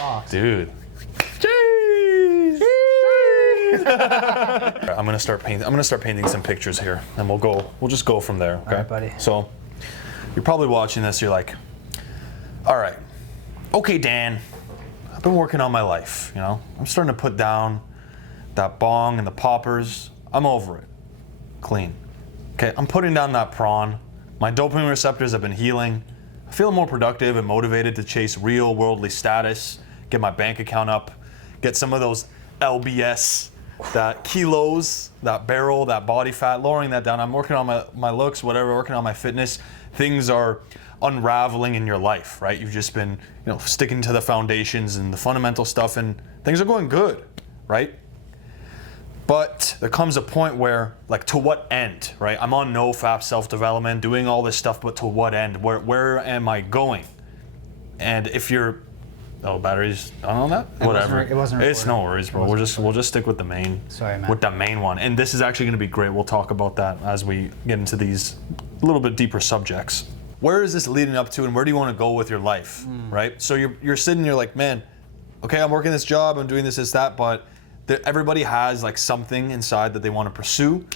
box. Dude. Jeez. I'm gonna start painting some pictures here, and we'll just go from there. Okay, all right, buddy. So you're probably watching this. You're like, all right, okay, Dan. I've been working on my life. You know, I'm starting to put down that bong and the poppers. I'm over it. Clean. Okay, I'm putting down that prawn. My dopamine receptors have been healing. I feel more productive and motivated to chase real worldly status, get my bank account up, get some of those LBS, that kilos, that barrel, that body fat, lowering that down. I'm working on my looks, whatever, working on my fitness. Things are unraveling in your life, right? You've just been, sticking to the foundations and the fundamental stuff, and things are going good, right? But there comes a point where, like, to what end, right? I'm on no-fap self-development, doing all this stuff, but to what end? Where am I going? And if you're, batteries on that? Whatever. It wasn't It's no worries, bro. We'll just stick with the main. Sorry, man. With the main one. And this is actually going to be great. We'll talk about that as we get into these a little bit deeper subjects. Where is this leading up to, and where do you want to go with your life, right? So you're sitting, you're like, man, okay, I'm working this job, I'm doing this, that, but everybody has like something inside that they want to pursue,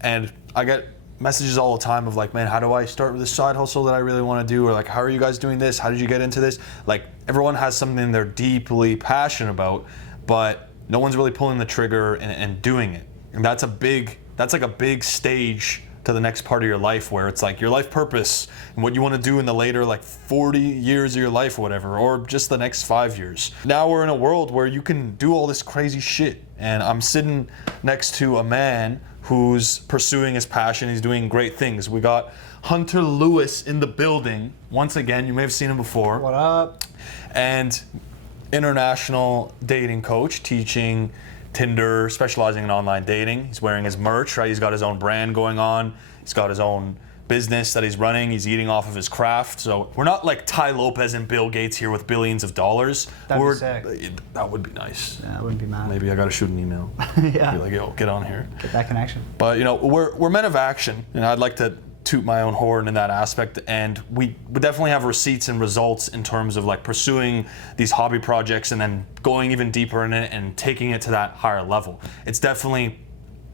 and I get messages all the time of like, man, how do I start with this side hustle that I really want to do, or like, how are you guys doing this? How did you get into this? Like, everyone has something they're deeply passionate about, but no one's really pulling the trigger and doing it. And that's like a big stage to the next part of your life, where it's like your life purpose and what you want to do in the later like 40 years of your life or whatever, or just the next 5 years. Now we're in a world where you can do all this crazy shit, and I'm sitting next to a man who's pursuing his passion. He's doing great things. We got Hunter Lewis in the building once again. You may have seen him before. What up? And international dating coach, teaching Tinder, specializing in online dating. He's wearing his merch, right? He's got his own brand going on. He's got his own business that he's running. He's eating off of his craft. So we're not like Ty Lopez and Bill Gates here with billions of dollars. That'd be sick. That would be nice. Yeah, I wouldn't be mad. Maybe I gotta shoot an email. Yeah. Be like, yo, get on here. Get that connection. But we're men of action, and I'd like to toot my own horn in that aspect, and we definitely have receipts and results in terms of like pursuing these hobby projects and then going even deeper in it and taking it to that higher level. It's definitely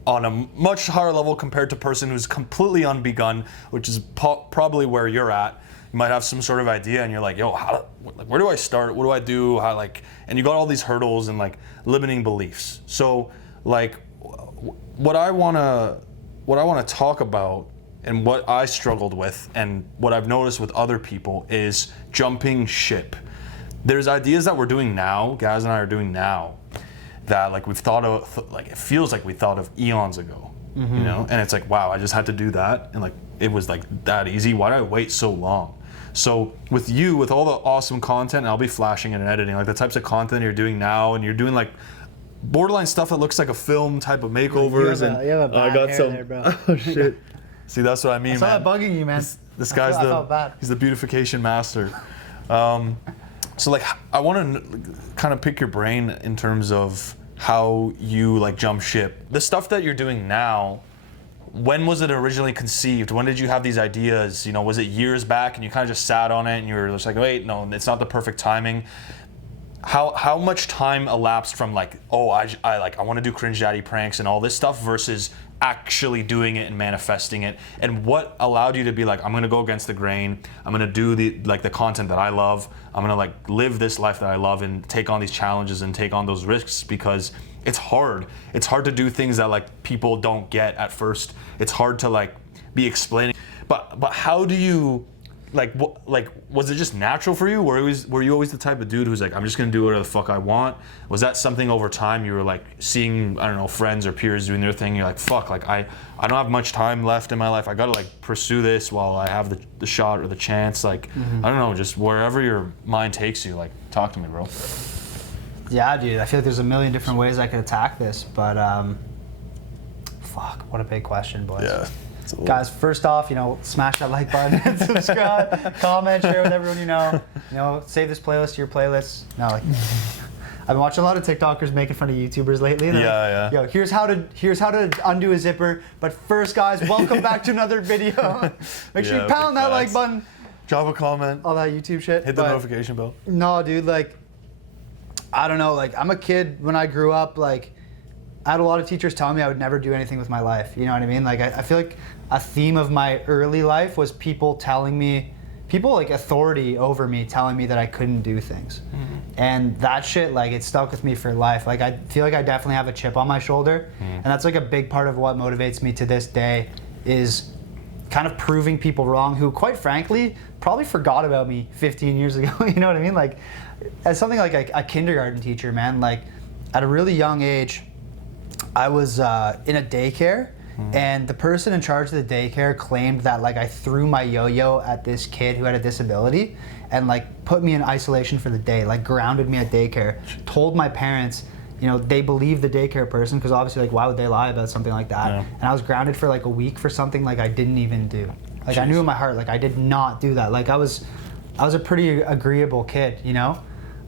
on a much higher level compared to a person who's completely unbegun, which is probably where you're at. You might have some sort of idea and you're like, yo, where do I start? What do I do? And you got all these hurdles and like limiting beliefs. So like what I wanna talk about, and what I struggled with and what I've noticed with other people, is jumping ship. There's ideas that we're doing now, Gaz and I are doing now, that like we've thought of, like it feels like we thought of eons ago, and it's like, wow, I just had to do that, and like it was like that easy. Why did I wait so long? So with you, with all the awesome content, and I'll be flashing it and editing, like the types of content you're doing now, and you're doing like borderline stuff that looks like a film type of makeovers, You have a bad hair there, bro. Oh shit. See, that's what I mean, I saw man. that bugging you, man. This guy's he's the beautification master. So like, I want to kind of pick your brain in terms of how you like jump ship. The stuff that you're doing now, when was it originally conceived? When did you have these ideas? Was it years back and you kind of just sat on it and you were just like, wait, no, it's not the perfect timing? How much time elapsed from like, oh, I want to do cringe daddy pranks and all this stuff versus actually doing it and manifesting it? And what allowed you to be like, I'm gonna go against the grain, I'm gonna do the content that I love, I'm gonna like live this life that I love and take on these challenges and take on those risks, because it's hard to do things that like people don't get at first. It's hard to like be explaining, but how do you was it just natural for you? Were you always the type of dude who's like, I'm just gonna do whatever the fuck I want? Was that something over time you were like seeing, I don't know, friends or peers doing their thing, you're like, fuck, like I don't have much time left in my life, I gotta like pursue this while I have the shot or the chance, like I don't know, just wherever your mind takes you, like talk to me, bro. Yeah, dude, I feel like there's a million different ways I could attack this, but fuck, what a big question, boys. Yeah. Guys, first off, smash that like button and subscribe, comment, share with everyone you know. Save this playlist to your playlists. No, like, I've been watching a lot of TikTokers making fun of YouTubers lately. And yeah. Yo, here's how to undo a zipper. But first, guys, welcome back to another video. Make sure you pound that like button. Drop a comment. All that YouTube shit. Hit the notification bell. No, dude, like, I don't know, like, I'm a kid. When I grew up, like, I had a lot of teachers telling me I would never do anything with my life. You know what I mean? Like, I feel like a theme of my early life was people like authority over me telling me that I couldn't do things. And that shit, like, it stuck with me for life. Like, I feel like I definitely have a chip on my shoulder. And that's like a big part of what motivates me to this day, is kind of proving people wrong who, quite frankly, probably forgot about me 15 years ago. You know what I mean? Like, as something like a kindergarten teacher, man, like, at a really young age, I was in a daycare, and the person in charge of the daycare claimed that, like, I threw my yo-yo at this kid who had a disability and, like, put me in isolation for the day, like, grounded me at daycare, told my parents, you know, they believed the daycare person, because obviously, like, why would they lie about something like that? Yeah. And I was grounded for like a week for something like I didn't even do. Like, I knew in my heart, like, I did not do that. Like, I was a pretty agreeable kid, you know?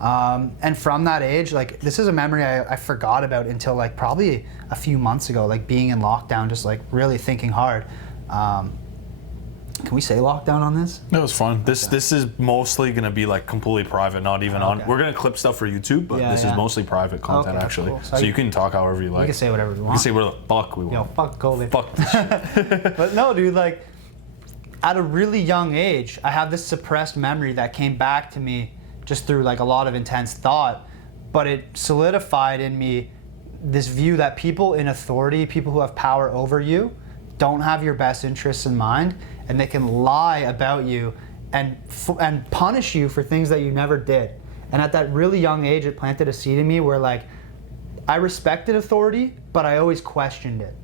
And from that age, like, this is a memory I forgot about until, like, probably a few months ago, like, being in lockdown, just, like, really thinking hard. Can we say lockdown on this? That was fun. This is mostly gonna be, like, completely private, not even on. We're gonna clip stuff for YouTube, but this is mostly private content, actually. Cool. So you can talk however you like. We can say whatever we want. We can say where the fuck we want. Yo, fuck COVID. Fuck this shit. But no, dude, like, at a really young age, I have this suppressed memory that came back to me just through, like, a lot of intense thought, but it solidified in me this view that people in authority, people who have power over you, don't have your best interests in mind, and they can lie about you and punish you for things that you never did. And at that really young age, it planted a seed in me where, like, I respected authority, but I always questioned it.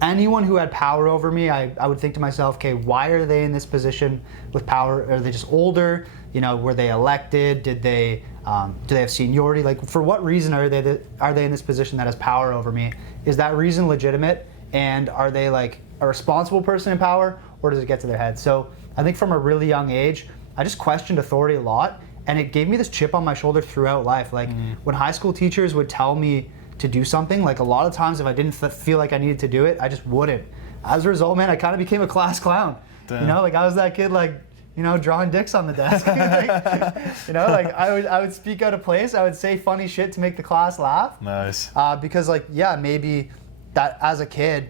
Anyone who had power over me, I would think to myself, okay, why are they in this position with power? Are they just older? You know, were they elected? Do they have seniority? Like, for what reason are they in this position that has power over me? Is that reason legitimate? And are they, like, a responsible person in power, or does it get to their head? So I think from a really young age, I just questioned authority a lot, and it gave me this chip on my shoulder throughout life. Like, when high school teachers would tell me to do something, like, a lot of times if I didn't feel like I needed to do it, I just wouldn't. As a result, man, I kind of became a class clown. Damn. You know, like, I was that kid, like, you know, drawing dicks on the desk. Like, you know, like, I would speak out of place. I would say funny shit to make the class laugh. Nice. Because, like, yeah, maybe that as a kid,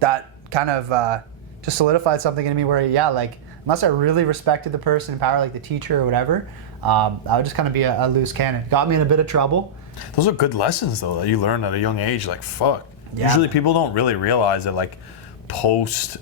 that kind of just solidified something in me where, yeah, like, unless I really respected the person in power, like the teacher or whatever, I would just kind of be a loose cannon. Got me in a bit of trouble. Those are good lessons, though, that you learn at a young age. Like, fuck. Yeah. Usually people don't really realize that, like, post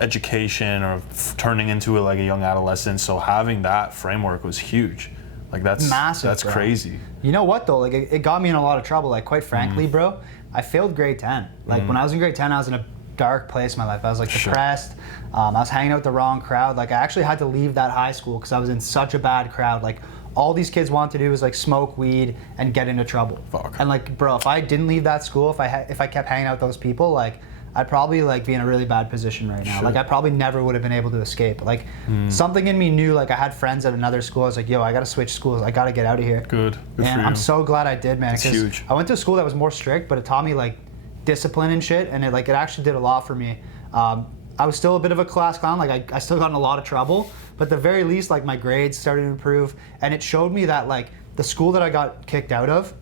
education or turning into like a young adolescent. So having that framework was huge. Like, that's massive. That's bro. Crazy. You know what, though? Like, it got me in a lot of trouble. Like, quite frankly, bro, I failed grade 10. Like, when I was in grade 10, I was in a dark place in my life. I was, like, depressed. I was hanging out with the wrong crowd. Like, I actually had to leave that high school because I was in such a bad crowd. Like, all these kids want to do is, like, smoke weed and get into trouble. Fuck. And, like, bro, if I didn't leave that school, if I kept hanging out with those people, like, I'd probably, like, be in a really bad position right now. Sure. Like, I probably never would have been able to escape. Like, something in me knew, like, I had friends at another school. I was like, yo, I gotta switch schools. I gotta get out of here. Good and for you. I'm so glad I did, man. It's huge. I went to a school that was more strict, but it taught me, like, discipline and shit, and it actually did a lot for me. I was still a bit of a class clown. Like, I still got in a lot of trouble, but at the very least, like, my grades started to improve, and it showed me that, like, the school that I got kicked out of,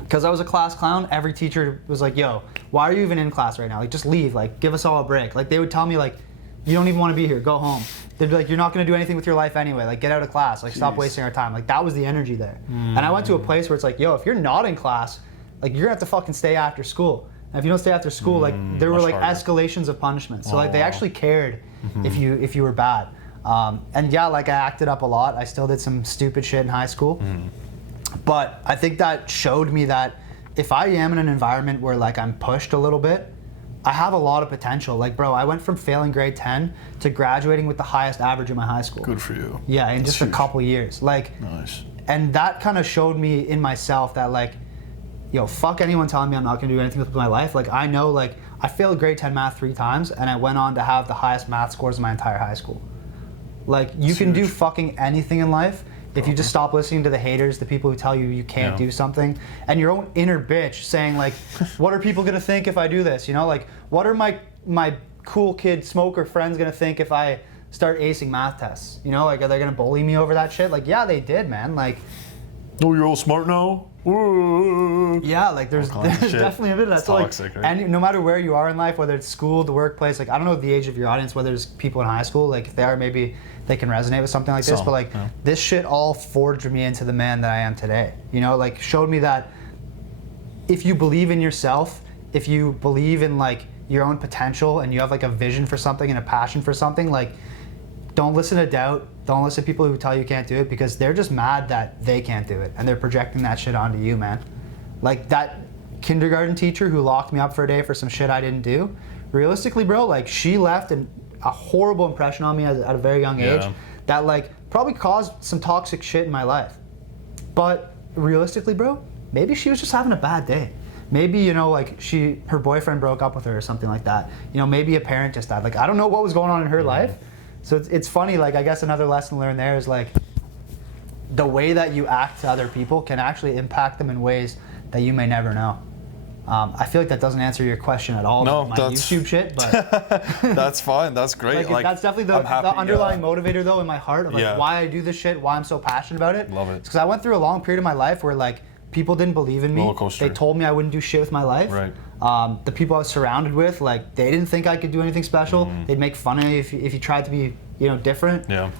because I was a class clown, every teacher was like, yo, why are you even in class right now? Like, just leave. Like, give us all a break. Like, they would tell me, like, you don't even want to be here. Go home. They'd be like, you're not going to do anything with your life anyway. Like, get out of class. Like, stop wasting our time. Like, that was the energy there. And I went to a place where it's like, yo, if you're not in class, like, you're going to have to fucking stay after school. And if you don't stay after school, like, there were, like, escalations of punishment. So, like, they actually cared if you were bad. And yeah, like, I acted up a lot. I still did some stupid shit in high school. But I think that showed me that if I am in an environment where, like, I'm pushed a little bit, I have a lot of potential. Like, bro, I went from failing grade 10 to graduating with the highest average in my high school. Good for you. Yeah, in just a couple years. Like, nice. And that kind of showed me in myself that, like, yo, fuck anyone telling me I'm not going to do anything with my life. Like, I know, like, I failed grade 10 math 3 times, and I went on to have the highest math scores in my entire high school. Like, you can do fucking anything in life if you just stop listening to the haters, the people who tell you you can't do something, and your own inner bitch saying, like, what are people gonna think if I do this? You know, like, what are my cool kid smoker friends gonna think if I start acing math tests? You know, like, are they gonna bully me over that shit? Like, yeah, they did, man. Like, Oh, you're all smart now? Whoa. Yeah, like there's definitely a bit of that. It's so toxic, like, right? and no matter where you are in life, whether it's school, the workplace, like I don't know the age of your audience, whether it's people in high school, like if they are, maybe they can resonate with something like this. But like this shit all forged me into the man that I am today. You know, like showed me that if you believe in yourself, if you believe in like your own potential and you have like a vision for something and a passion for something, like don't listen to doubt. Don't listen to people who tell you can't do it, because they're just mad that they can't do it and they're projecting that shit onto you, man. Like that kindergarten teacher who locked me up for a day for some shit I didn't do. Realistically, bro, like she left a horrible impression on me at a very young age that like probably caused some toxic shit in my life. But realistically, bro, maybe she was just having a bad day. Maybe, you know, like her boyfriend broke up with her or something like that. You know, maybe a parent just died. Like I don't know what was going on in her life. So it's funny, like I guess another lesson learned there is like the way that you act to other people can actually impact them in ways that you may never know. I feel like that doesn't answer your question at all about my YouTube shit, but that's fine. That's great. Like that's definitely the underlying motivator though in my heart of like why I do this shit, why I'm so passionate about it. Love it. It's because I went through a long period of my life where like people didn't believe in me. Roller coaster. They told me I wouldn't do shit with my life. Right. The people I was surrounded with, like they didn't think I could do anything special. They'd make fun of you if you tried to be, you know, different. Yeah.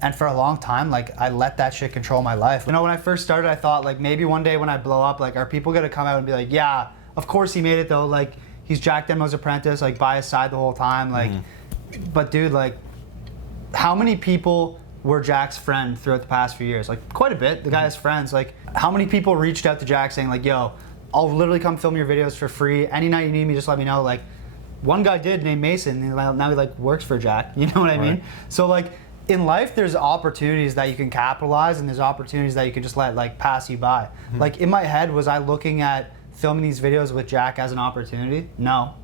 And for a long time, like I let that shit control my life. You know, when I first started, I thought like maybe one day when I blow up, like are people gonna come out and be like, yeah, of course he made it though. Like he's Jack Demo's apprentice, like by his side the whole time. Like, but dude, like how many people were Jack's friend throughout the past few years? Like quite a bit. The guy has friends. Like how many people reached out to Jack saying like, yo, I'll literally come film your videos for free. Any night you need me, just let me know. Like one guy did named Mason, and now he like works for Jack. You know what I mean? So like in life, there's opportunities that you can capitalize, and there's opportunities that you can just let like pass you by. Like in my head, was I looking at filming these videos with Jack as an opportunity? No.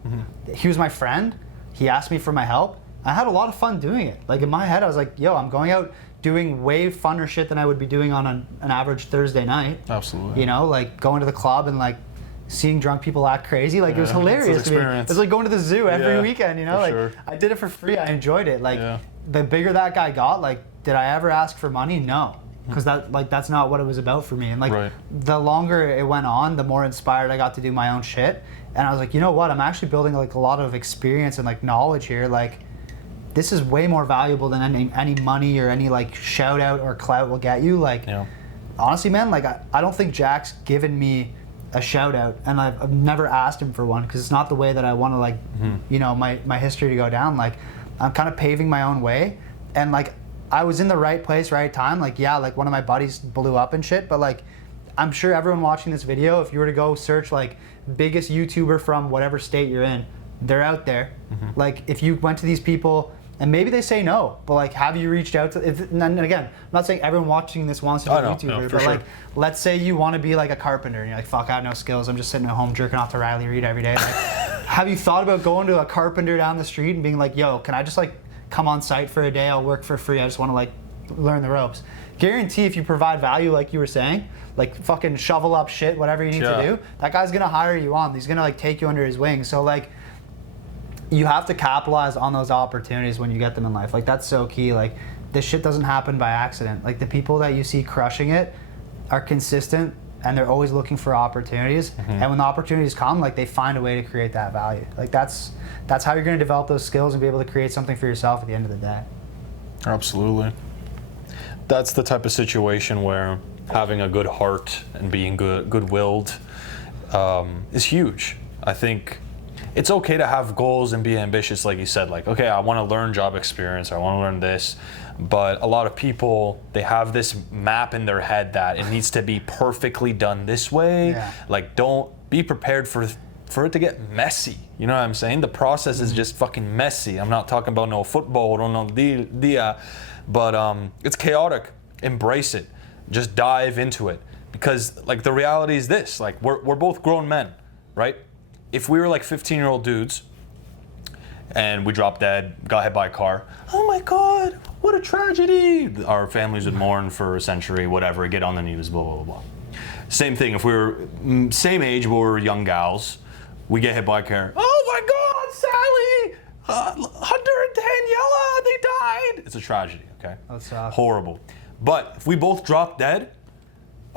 He was my friend. He asked me for my help. I had a lot of fun doing it. Like in my head, I was like, yo, I'm going out doing way funner shit than I would be doing on an average Thursday night. Absolutely. You know, like going to the club and like seeing drunk people act crazy. Like it was hilarious to me. It was like going to the zoo every weekend, you know? Like I did it for free. I enjoyed it. Like the bigger that guy got, like did I ever ask for money? No. Because that's not what it was about for me. And like the longer it went on, the more inspired I got to do my own shit. And I was like, you know what? I'm actually building like a lot of experience and like knowledge here. Like this is way more valuable than any money or any like shout out or clout will get you. Like honestly, man, like I don't think Jack's given me a shout out, and I've never asked him for one because it's not the way that I want to like you know my history to go down. Like I'm kind of paving my own way, and like I was in the right place, right time. Like yeah, like one of my buddies blew up and shit, but like I'm sure everyone watching this video, if you were to go search like biggest YouTuber from whatever state you're in, they're out there. Like if you went to these people and maybe they say no, but like have you reached out to, and again, I'm not saying everyone watching this wants to be a YouTuber, but like let's say you want to be like a carpenter and you're like, fuck, I have no skills, I'm just sitting at home jerking off to Riley Reid every day. Like, have you thought about going to a carpenter down the street and being like, yo, can I just like come on site for a day, I'll work for free, I just want to like learn the ropes. Guarantee if you provide value like you were saying, like fucking shovel up shit, whatever you need to do, that guy's gonna hire you on. He's gonna like take you under his wing. So like you have to capitalize on those opportunities when you get them in life. Like that's so key. Like this shit doesn't happen by accident. Like the people that you see crushing it are consistent and they're always looking for opportunities. And when the opportunities come, like they find a way to create that value. Like that's how you're gonna develop those skills and be able to create something for yourself at the end of the day. Absolutely. That's the type of situation where having a good heart and being good-willed is huge. I think it's okay to have goals and be ambitious, like you said, like, okay, I want to learn job experience, or I want to learn this, but a lot of people, they have this map in their head that it needs to be perfectly done this way. Like, don't be prepared for it to get messy. You know what I'm saying? The process is just fucking messy. I'm not talking about no football, but it's chaotic. Embrace it. Just dive into it. Because like the reality is this, like we're both grown men, right? If we were like 15-year-old dudes and we dropped dead, got hit by a car, oh my God, what a tragedy. Our families would mourn for a century, whatever, get on the news, blah, blah, blah, blah. Same thing, if we were same age, but we were young gals, we get hit by a car, oh my God, Sally, 110 yella, they died. It's a tragedy, okay? That's horrible. But if we both drop dead,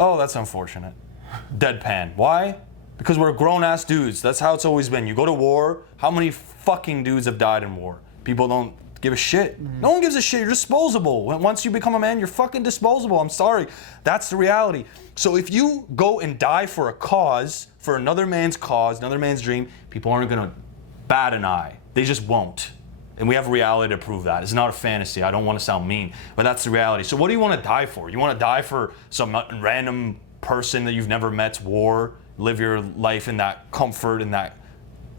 Oh, that's unfortunate. Deadpan. Why? Because we're grown-ass dudes. That's how it's always been. You go to war, how many fucking dudes have died in war? People don't give a shit. No one gives a shit. You're disposable. Once you become a man, you're fucking disposable. I'm sorry. That's the reality. So if you go and die for a cause, for another man's cause, another man's dream, people aren't gonna bat an eye. They just won't. And we have reality to prove that. It's not a fantasy. I don't want to sound mean, but that's the reality. So what do you want to die for? You want to die for some random person that you've never met's war, live your life in that comfort and that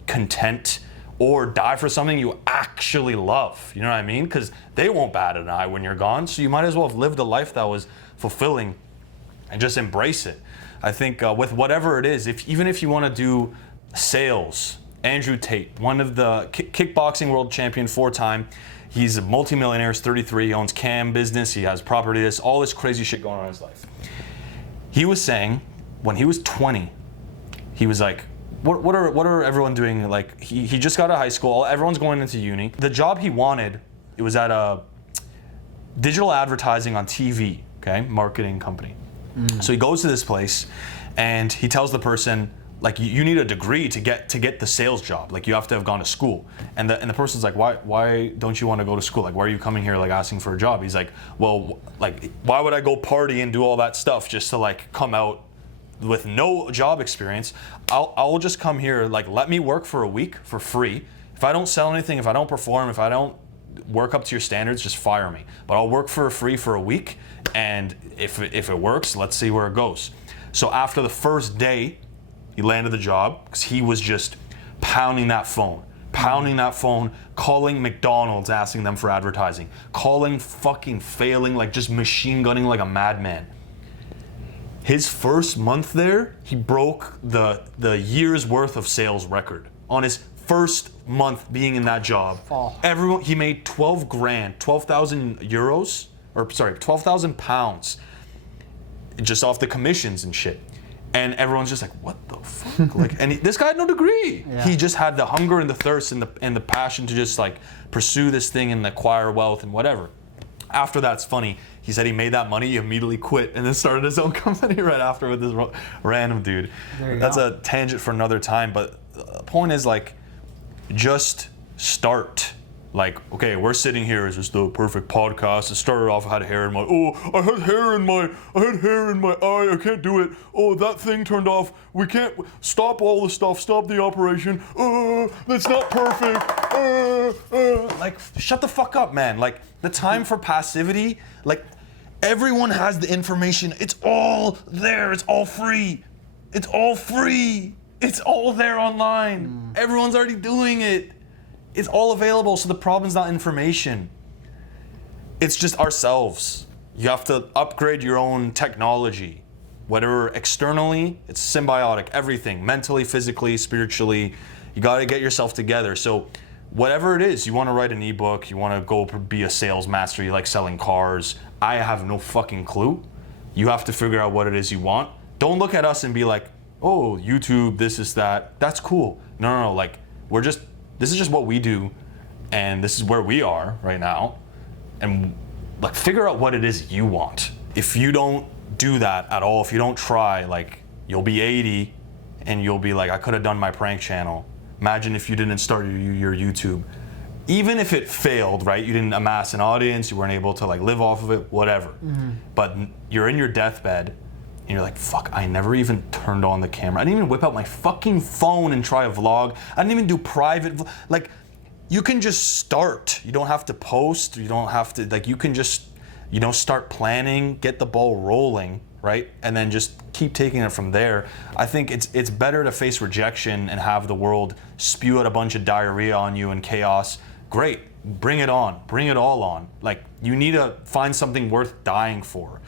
content, or die for something you actually love? You know what I mean? Because they won't bat an eye when you're gone. So you might as well have lived a life that was fulfilling and just embrace it. I think with whatever it is, even if you want to do sales, Andrew Tate, one of the kickboxing world champion 4-time. He's a multimillionaire, he's 33, he owns cam business, he has property, all this crazy shit going on in his life. He was saying when he was 20, he was like, what are everyone doing? Like he just got out of high school, everyone's going into uni. The job he wanted, it was at a digital advertising on TV, okay, marketing company. So he goes to this place and he tells the person, like, you need a degree to get the sales job. Like, you have to have gone to school. And the person's like, why don't you want to go to school? Like, why are you coming here, like, asking for a job? He's like, well, like, why would I go party and do all that stuff just to, like, come out with no job experience? I'll just come here, like, let me work for a week for free. If I don't sell anything, if I don't perform, if I don't work up to your standards, just fire me. But I'll work for free for a week, and if it works, let's see where it goes. So after the first day, he landed the job because he was just pounding that phone, calling McDonald's, asking them for advertising, calling, fucking failing, like just machine gunning like a madman. His first month there, he broke the year's worth of sales record on his first month being in that job. Oh. He made 12 grand, 12,000 euros, or sorry, 12,000 pounds just off the commissions and shit. And everyone's just like, what the fuck? Like, and this guy had no degree. Yeah. He just had the hunger and the thirst and the passion to just like pursue this thing and acquire wealth and whatever. After that's funny, he said he made that money, he immediately quit and then started his own company right after with this random dude. That's a tangent for another time, but the point is like, just start. Like, okay, we're sitting here, is this the perfect podcast? It started off, I had hair in my, I had hair in my eye, I can't do it. Oh, that thing turned off. We can't, stop all the stuff, stop the operation. That's not perfect. Like, shut the fuck up, man. Like, the time for passivity, like, everyone has the information. It's all there, it's all free. It's all free. It's all there online. Everyone's already doing it. It's all available, so the problem's not information. It's just ourselves. You have to upgrade your own technology. Whatever externally, it's symbiotic, everything. Mentally, physically, spiritually. You gotta get yourself together. So whatever it is, you wanna write an ebook, you wanna go be a sales master, you like selling cars. I have no fucking clue. You have to figure out what it is you want. Don't look at us and be like, oh, YouTube, this is that. That's cool. No, like, this is just what we do, and this is where we are right now, and like figure out what it is you want. If you don't do that at all, if you don't try, like you'll be 80 and you'll be like, I could have done my prank channel. Imagine if you didn't start your YouTube. Even if it failed, right? You didn't amass an audience, you weren't able to like live off of it, whatever. But you're in your deathbed and you're like, fuck, I never even turned on the camera. I didn't even whip out my fucking phone and try a vlog. I didn't even do private, like, you can just start. You don't have to post, you don't have to, like, you can just, start planning, get the ball rolling, right? And then just keep taking it from there. I think it's better to face rejection and have the world spew out a bunch of diarrhea on you and chaos. Great, bring it on, bring it all on. Like, you need to find something worth dying for.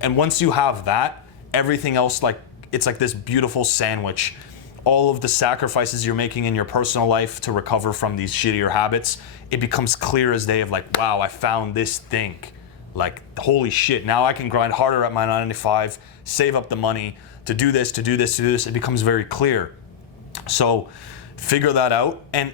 And once you have that, everything else, like, it's like this beautiful sandwich. All of the sacrifices you're making in your personal life to recover from these shittier habits, it becomes clear as day of like, wow, I found this thing. Like, holy shit, now I can grind harder at my 9 to 5, save up the money to do this, to do this, to do this. It becomes very clear. So figure that out. And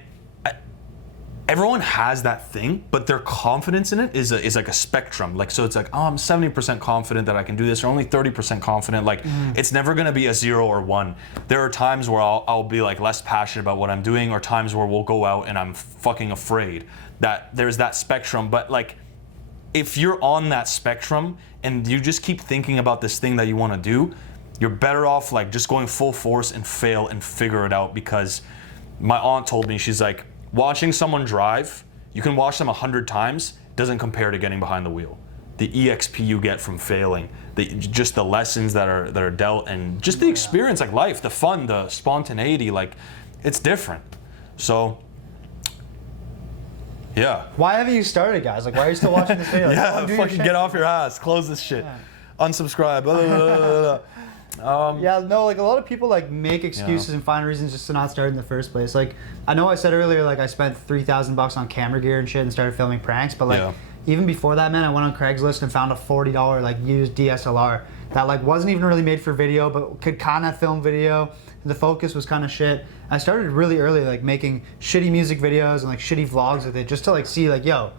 everyone has that thing, but their confidence in it is like a spectrum. Like, so it's like, oh, I'm 70% confident that I can do this, or only 30% confident. Like, it's never gonna be a 0 or 1. There are times where I'll be like less passionate about what I'm doing, or times where we'll go out and I'm fucking afraid. That there's that spectrum. But like, if you're on that spectrum and you just keep thinking about this thing that you wanna do, you're better off like just going full force and fail and figure it out. Because my aunt told me, she's like, watching someone drive, you can watch them 100 times, doesn't compare to getting behind the wheel. The EXP you get from failing, just the lessons that are dealt, and just the experience, like life, the fun, the spontaneity, like it's different. So, yeah. Why haven't you started, guys? Like, why are you still watching this video? Like, Yeah, fucking get off your ass, close this shit, unsubscribe. Blah, blah, blah, blah. Yeah, no, like a lot of people like make excuses and find reasons just to not start in the first place. Like, I know I said earlier, like I spent $3,000 on camera gear and shit and started filming pranks, but like even before that, man, I went on Craigslist and found a $40 like used DSLR that like wasn't even really made for video, but could kind of film video. The focus was kind of shit. I started really early, like making shitty music videos and like shitty vlogs with it, just to like see like, yo,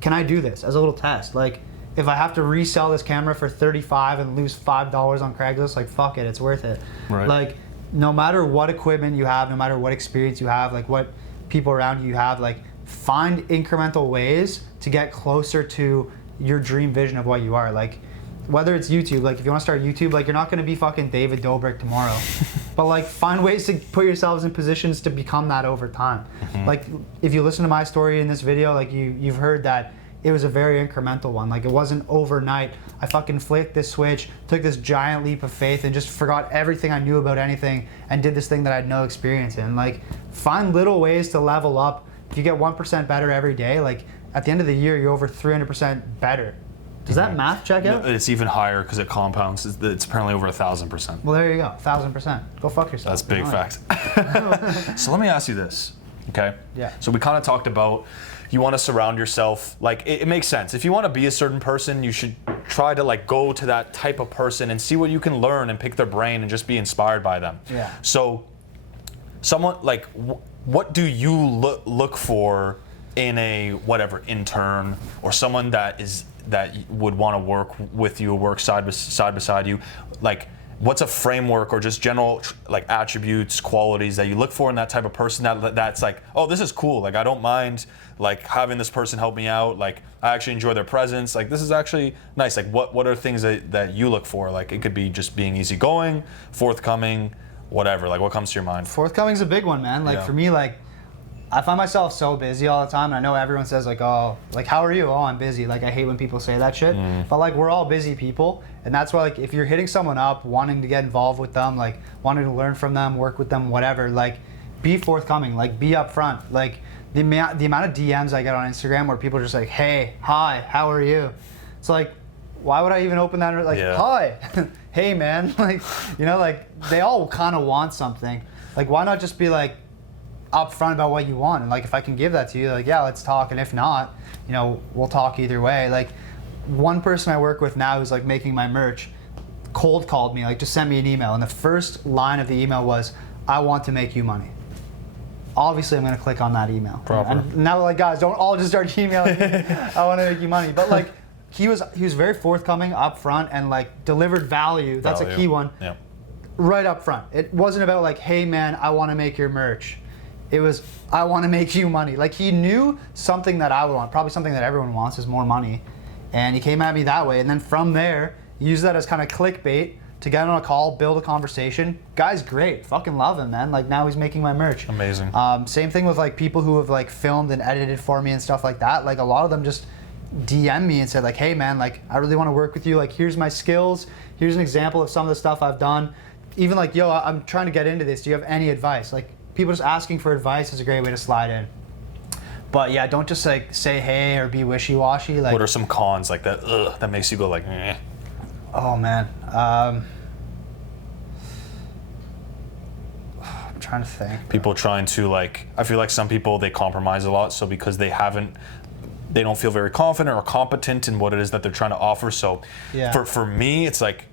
can I do this as a little test? Like, if I have to resell this camera for $35 and lose $5 on Craigslist, like fuck it, it's worth it. Right. Like, no matter what equipment you have, no matter what experience you have, like what people around you have, like find incremental ways to get closer to your dream vision of what you are. Like, whether it's YouTube, like if you want to start YouTube, like you're not going to be fucking David Dobrik tomorrow, but like find ways to put yourselves in positions to become that over time. Like if you listen to my story in this video, like you've heard that it was a very incremental one. Like, it wasn't overnight. I fucking flicked this switch, took this giant leap of faith, and just forgot everything I knew about anything and did this thing that I had no experience in. Like, find little ways to level up. If you get 1% better every day, like at the end of the year, you're over 300% better. Does that math check out? It's even higher because it compounds. It's apparently over 1,000%. Well, there you go, 1,000%. Go fuck yourself. That's big fact. So let me ask you this, okay? Yeah. So we kind of talked about, you want to surround yourself, like it makes sense. If you want to be a certain person, you should try to like go to that type of person and see what you can learn and pick their brain and just be inspired by them. Yeah. So someone like, what do you look for in a whatever intern or someone that would want to work with you, work side beside you? Like, what's a framework or just general like attributes, qualities that you look for in that type of person that's like, oh, this is cool. Like, I don't mind like having this person help me out. Like, I actually enjoy their presence. Like, this is actually nice. Like, what are things that you look for? Like, it could be just being easygoing, forthcoming, whatever. Like, what comes to your mind? Forthcoming's a big one, man. Like for me, like I find myself so busy all the time, and I know everyone says like, oh, like how are you? Oh, I'm busy. Like, I hate when people say that shit. But like, we're all busy people, and that's why like if you're hitting someone up, wanting to get involved with them, like wanting to learn from them, work with them, whatever, like be forthcoming, like be upfront. Like the amount of DMs I get on Instagram where people are just like, hey, hi, how are you? It's like, why would I even open that? Like, hi, hey man, like, you know, like they all kind of want something. Like, why not just be like upfront about what you want? And like, if I can give that to you, like, yeah, let's talk. And if not, you know, we'll talk either way. Like, one person I work with now who's like making my merch cold called me, like just sent me an email, and the first line of the email was, I want to make you money. Obviously, I'm going to click on that email. Proper. And now, like, guys, don't all just start emailing me, I want to make you money. But like, he was very forthcoming, upfront, and like delivered value. That's a key one. Yeah. Right up front. It wasn't about like, hey man, I want to make your merch. It was, I want to make you money. Like, he knew something that I would want, probably something that everyone wants is more money. And he came at me that way. And then from there, use that as kind of clickbait to get on a call, build a conversation. Guy's great. Fucking love him, man. Like, now he's making my merch. Amazing. Same thing with like people who have like filmed and edited for me and stuff like that. Like, a lot of them just DM me and said like, hey man, like, I really want to work with you. Like, here's my skills. Here's an example of some of the stuff I've done. Even like, yo, I'm trying to get into this. Do you have any advice? Like, people just asking for advice is a great way to slide in. But yeah, don't just like say hey or be wishy-washy. Like, what are some cons like that? That makes you go like, eh. Oh man, I'm trying to think. People trying to like, I feel like some people, they compromise a lot. So because they don't feel very confident or competent in what it is that they're trying to offer. So yeah. for me, it's like,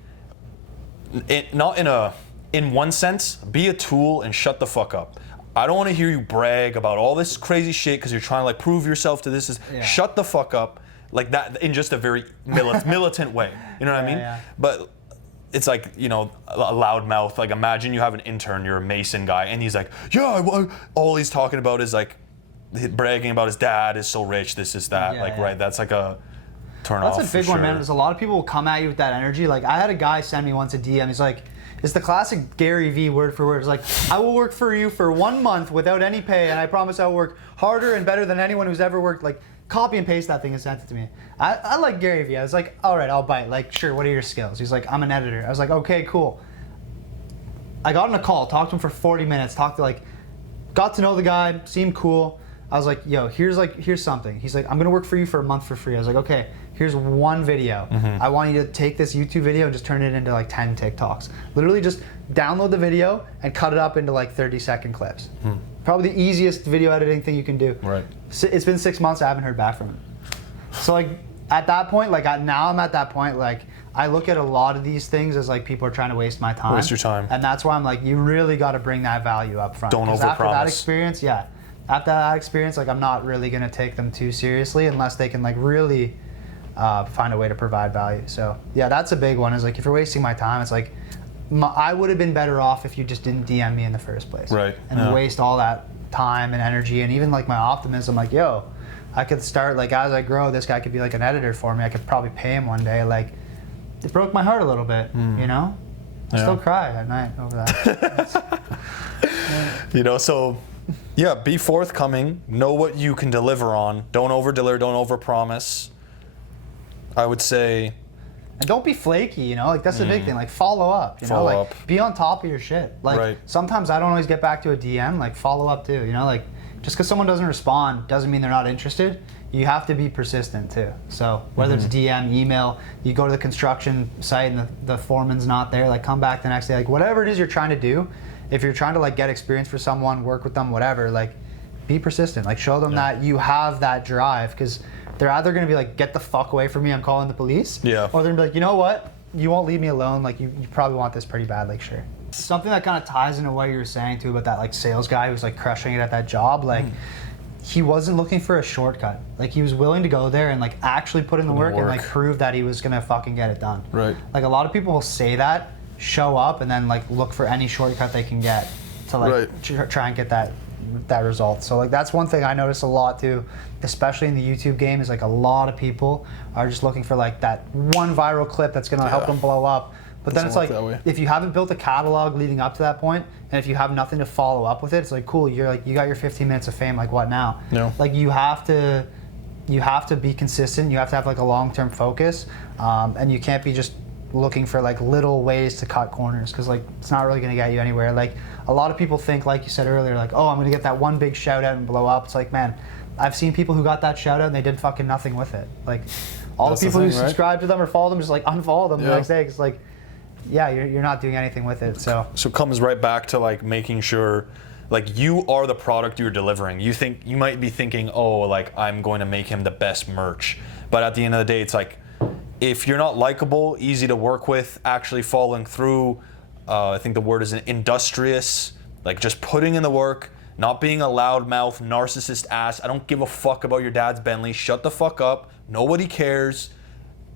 in one sense, be a tool and shut the fuck up. I don't want to hear you brag about all this crazy shit because you're trying to like prove yourself to this. Shut the fuck up, like that, in just a very militant way. You know what I mean? Yeah. But it's like, you know, a loud mouth. Like imagine you have an intern, you're a Mason guy, and he's like, yeah, all he's talking about is like bragging about his dad is so rich, this is that. Right? That's like a turn off. That's a big one, man. There's a lot of people will come at you with that energy. Like I had a guy send me once a DM. He's like, it's the classic Gary V word for word. It's like, I will work for you for 1 month without any pay, and I promise I will work harder and better than anyone who's ever worked. Like, copy and paste that thing and sent it to me. I like Gary V. I was like, all right, I'll bite. Like, sure, what are your skills? He's like, I'm an editor. I was like, okay, cool. I got on a call, talked to him for 40 minutes, got to know the guy, seemed cool. I was like, yo, here's something. He's like, I'm gonna work for you for a month for free. I was like, okay, here's one video. I want you to take this YouTube video and just turn it into like 10 TikToks. Literally just download the video and cut it up into like 30-second clips. Probably the easiest video editing thing you can do. Right. It's been 6 months, I haven't heard back from him. So like at that point, now I'm at that point, like I look at a lot of these things as like people are trying to waste my time. Waste your time. And that's why I'm like, you really got to bring that value up front. Don't overpromise. After that experience, like I'm not really gonna take them too seriously unless they can like really find a way to provide value. So yeah, that's a big one. Is like if you're wasting my time, it's like I would have been better off if you just didn't DM me in the first place. Right. And waste all that time and energy and even like my optimism. Like yo, I could start like as I grow, this guy could be like an editor for me. I could probably pay him one day. Like it broke my heart a little bit. You know. I still cry at night over that. You know, so. Yeah, be forthcoming. Know what you can deliver on. Don't over-deliver, don't over-promise. I would say... And don't be flaky, you know? Like, that's the big thing. Like, follow up, you know? Like, be on top of your shit. Like, sometimes I don't always get back to a DM. Like, follow up, too, you know? Like, just because someone doesn't respond doesn't mean they're not interested. You have to be persistent, too. So, whether it's DM, email, you go to the construction site and the foreman's not there, like, come back the next day. Like, whatever it is you're trying to do, if you're trying to like get experience for someone, work with them, whatever, like be persistent. Like show them that you have that drive, because they're either gonna be like, get the fuck away from me, I'm calling the police. Yeah. Or they're gonna be like, you know what? You won't leave me alone. Like you probably want this pretty bad. Like sure. Something that kind of ties into what you were saying too about that like sales guy who's like crushing it at that job. Like he wasn't looking for a shortcut. Like he was willing to go there and like actually put in the work and like prove that he was gonna fucking get it done. Right. Like a lot of people will say that, show up, and then like look for any shortcut they can get to like try and get that result. So like that's one thing I notice a lot too, especially in the YouTube game, is like a lot of people are just looking for like that one viral clip that's gonna help them blow up. But then it's like if you haven't built a catalog leading up to that point, and if you have nothing to follow up with it, it's like cool, you're like you got your 15 minutes of fame, like what now? No. Like you have to be consistent, you have to have like a long-term focus, and you can't be just looking for like little ways to cut corners, because like it's not really going to get you anywhere. Like a lot of people think, like you said earlier, like oh, I'm going to get that one big shout out and blow up. It's like, man, I've seen people who got that shout out and they did fucking nothing with it. Like all the people who subscribe to them or follow them just like unfollow them the next day, because like you're not doing anything with it. So it comes right back to like making sure like you are the product you're delivering. You might be thinking, oh, like I'm going to make him the best merch, but at the end of the day, it's like, if you're not likable, easy to work with, actually following through, I think the word is industrious, like just putting in the work, not being a loudmouth, narcissist ass, I don't give a fuck about your dad's Bentley, shut the fuck up, nobody cares,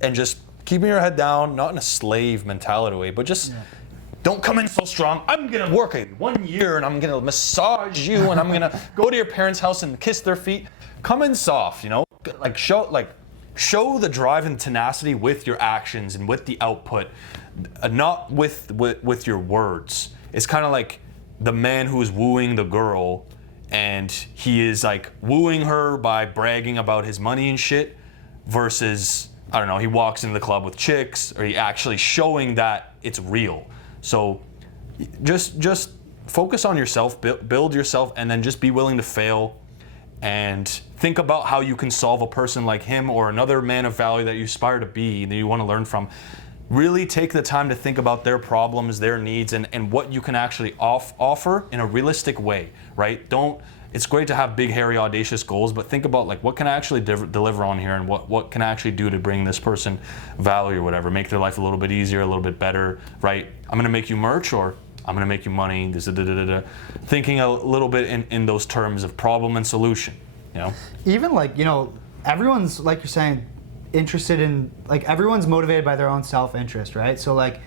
and just keeping your head down, not in a slave mentality way, but just don't come in so strong, I'm gonna work 1 year and I'm gonna massage you and I'm gonna go to your parents' house and kiss their feet. Come in soft, you know, like show the drive and tenacity with your actions and with the output, not with your words. It's kind of like the man who is wooing the girl, and he is like wooing her by bragging about his money and shit, versus, I don't know, he walks into the club with chicks, or he actually showing that it's real. So just focus on yourself, build yourself, and then just be willing to fail. And think about how you can solve a person like him or another man of value that you aspire to be, that you want to learn from. Really take the time to think about their problems, their needs, and what you can actually offer in a realistic way, right? It's great to have big, hairy, audacious goals, but think about like, what can I actually deliver on here, and what can I actually do to bring this person value or whatever, make their life a little bit easier, a little bit better, right? I'm gonna make you merch, or I'm gonna make you money. This, thinking a little bit in those terms of problem and solution. You know, even like, you know, everyone's, like you're saying, interested in, like, everyone's motivated by their own self-interest, right? So like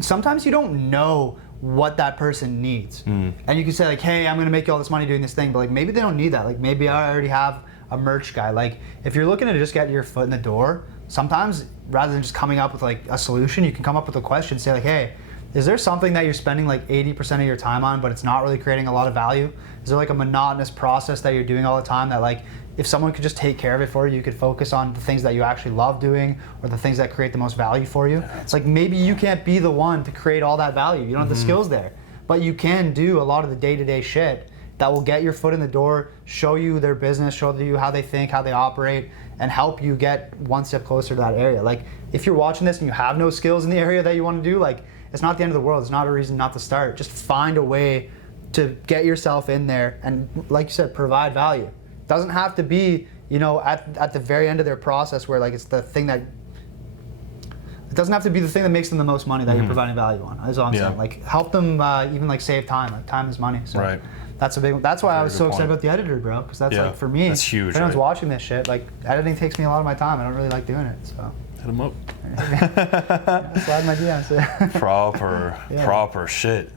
sometimes you don't know what that person needs, and you can say like, hey, I'm gonna make you all this money doing this thing, but like maybe they don't need that. Like maybe I already have a merch guy. Like if you're looking to just get your foot in the door, sometimes rather than just coming up with like a solution, you can come up with a question. Say like, hey, is there something that you're spending like 80% of your time on, but it's not really creating a lot of value? Is there like a monotonous process that you're doing all the time that like if someone could just take care of it for you, you could focus on the things that you actually love doing or the things that create the most value for you? It's like maybe you can't be the one to create all that value. You don't have the skills there, but you can do a lot of the day-to-day shit that will get your foot in the door, show you their business, show you how they think, how they operate, and help you get one step closer to that area. Like if you're watching this and you have no skills in the area that you want to do, like it's not the end of the world. It's not a reason not to start. Just find a way to get yourself in there and, like you said, provide value. It doesn't have to be, you know, at the very end of their process where like it's the thing that, it doesn't have to be the thing that makes them the most money that you're providing value on. That's all I'm saying. Like help them even like save time. Like time is money. So that's a big one. That's why I was so excited about the editor, bro. Because that's like for me. That's huge. If anyone's watching this shit, like editing takes me a lot of my time. I don't really like doing it. So hit them up. Slide my DMs. Proper shit.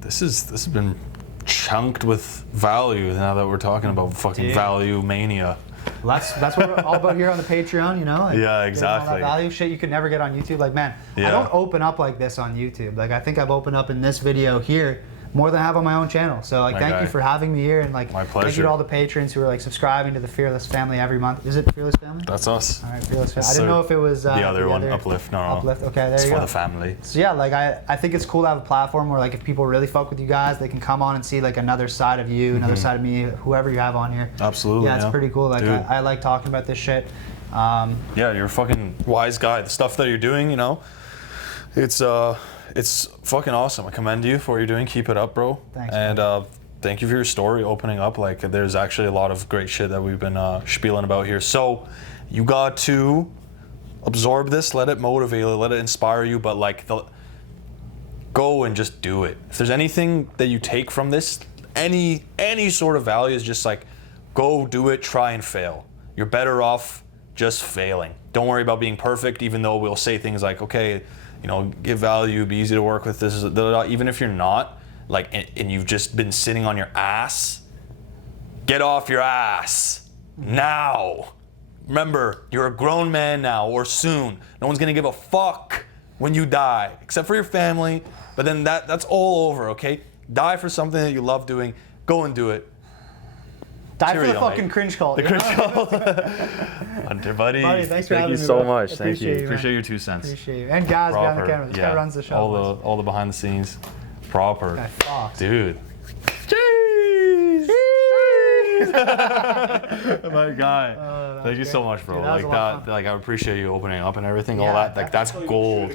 This has been chunked with value now that we're talking about fucking value mania. Well, that's what we're all about here on the Patreon, you know? Like, yeah, exactly. All that value shit you could never get on YouTube. Like, man, I don't open up like this on YouTube. Like, I think I've opened up in this video here more than I have on my own channel. So, like, thank you for having me here, and like, my pleasure. Thank you to all the patrons who are like subscribing to the Fearless family every month. Is it Fearless family? That's us. All right, Fearless family. I didn't know if it was the other one, Uplift. No, Uplift. Okay, there it's you go. for the family. So yeah, like I think it's cool to have a platform where like if people really fuck with you guys, they can come on and see like another side of you, another side of me, whoever you have on here. Absolutely. Yeah, it's pretty cool. Like I like talking about this shit. Yeah, you're a fucking wise guy. The stuff that you're doing, you know, it's fucking awesome. I commend you for what you're doing. Keep it up, bro. Thanks. And thank you for your story opening up. Like, there's actually a lot of great shit that we've been spieling about here. So you got to absorb this, let it motivate you, let it inspire you, but like go and just do it. If there's anything that you take from this, any sort of value, is just like go do it, try and fail. You're better off just failing. Don't worry about being perfect, even though we'll say things like, okay, you know, give value, be easy to work with, this is even if you're not, like, and you've just been sitting on your ass, get off your ass now. Remember, you're a grown man now, or soon. No one's gonna give a fuck when you die, except for your family, but then that's all over, okay? Die for something that you love doing, go and do it. Die for the fucking cringe cult. The cringe cult. Hunter, buddy. Thanks for having me. Thank you so much. Thank you. Appreciate your 2 cents. Appreciate you. And guys behind the camera. This guy runs the show. All the behind the scenes. Proper. Guy Fox. Dude. Jeez. My guy. Thank you so much, bro. Dude, like that. Like I appreciate you opening up and everything. All that. Like that's gold.